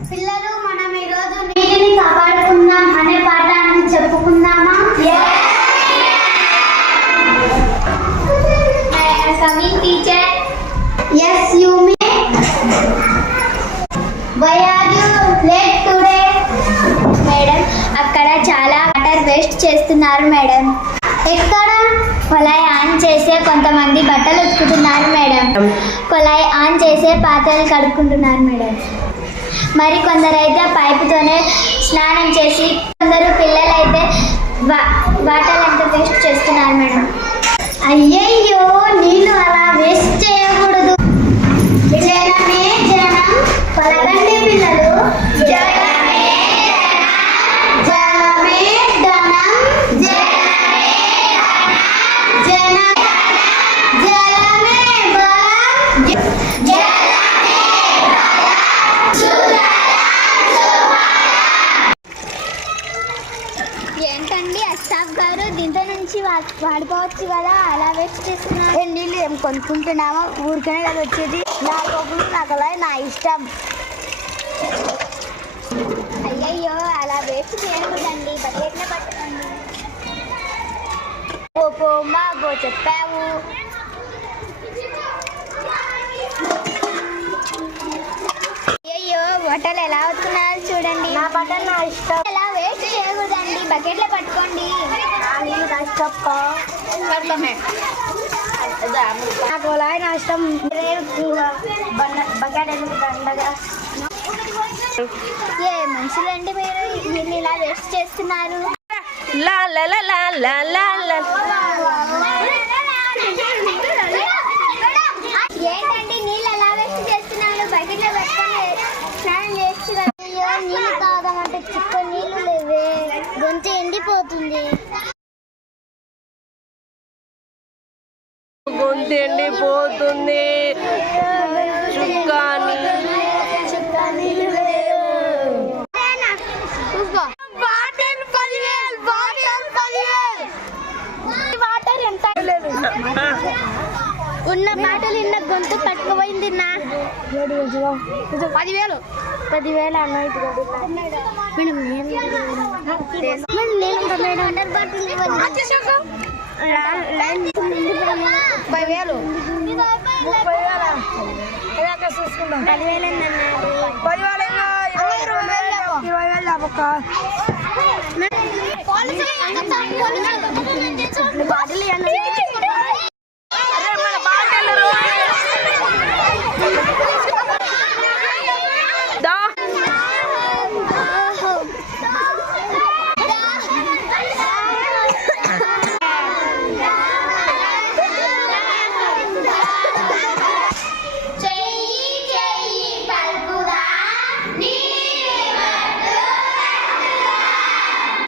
పిల్లలు మనం ఈరోజు నీటిని కాపాడుకుందాం అనే పాఠాన్ని చెప్పుకుందామా? Coming teacher yes you may why are you late today madam అక్కడ చాలా వాటర్ వేస్ట్ చేస్తున్నారు మేడం ఎక్కడ కొంతమంది బట్టలు ఉతుకుతున్నారు మేడం. కొలాయి ఆన్ చేసే పాత్రలు కడుక్కుంటున్నారు మేడం. మరి కొందరైతే పైపుతోనే స్నానం చేసి కొందరు పిల్లలైతే నుంచి వాడుకోవచ్చు కదా అలా వేస్ట్ చేస్తున్నారు. నీళ్ళు ఏం కొనుక్కుంటున్నామా ఊరికనే కదా వచ్చేది. నా కొబ్బరి నాకు అలా నా ఇష్టం. అయ్యయ్యో అలా వేస్ట్ చేయకూడదండి. బకెట్లో పట్టుకోండి. ఓ పోమ్మా గో చెప్పావు అయ్యయ్యో బట్టలు ఎలా అవుతున్నారు చూడండి నా ఇష్టం. ఎలా వేస్ట్ చేయకూడదండి. బకెట్లో పట్టుకోండి. ఇష్టం నాకు అలా నా ఇష్టం. బకెట్ ఎందుకు దండగా? ఏ మనుషులండి మీరు? మీరు ఇలా వేస్ట్ చేస్తున్నారు. లా లా లా లా లా లా లా ఏంటండి నీళ్ళు ఎలా వేస్ట్ చేస్తున్నారు బకెట్లో పెట్టుకొని స్నానం చేయొచ్చు కదా అయ్యో నీళ్ళు తాగమంటే చిక్క నీళ్ళు లేవే గొంతు ఎండిపోతుంది. గొంతు ఎండిపోతుంది. ఉన్న మాటలు ఇన్న గొంతు పట్టుకుపోయింది నా. పదివేలు. పదివేలు అన్న మేడం ముప్పై వేలు ముప్పై వేల చూసుకుందాం పదివేలు. పదివేలు ఇరవై ఇరవై వేలు ఇరవై వేలు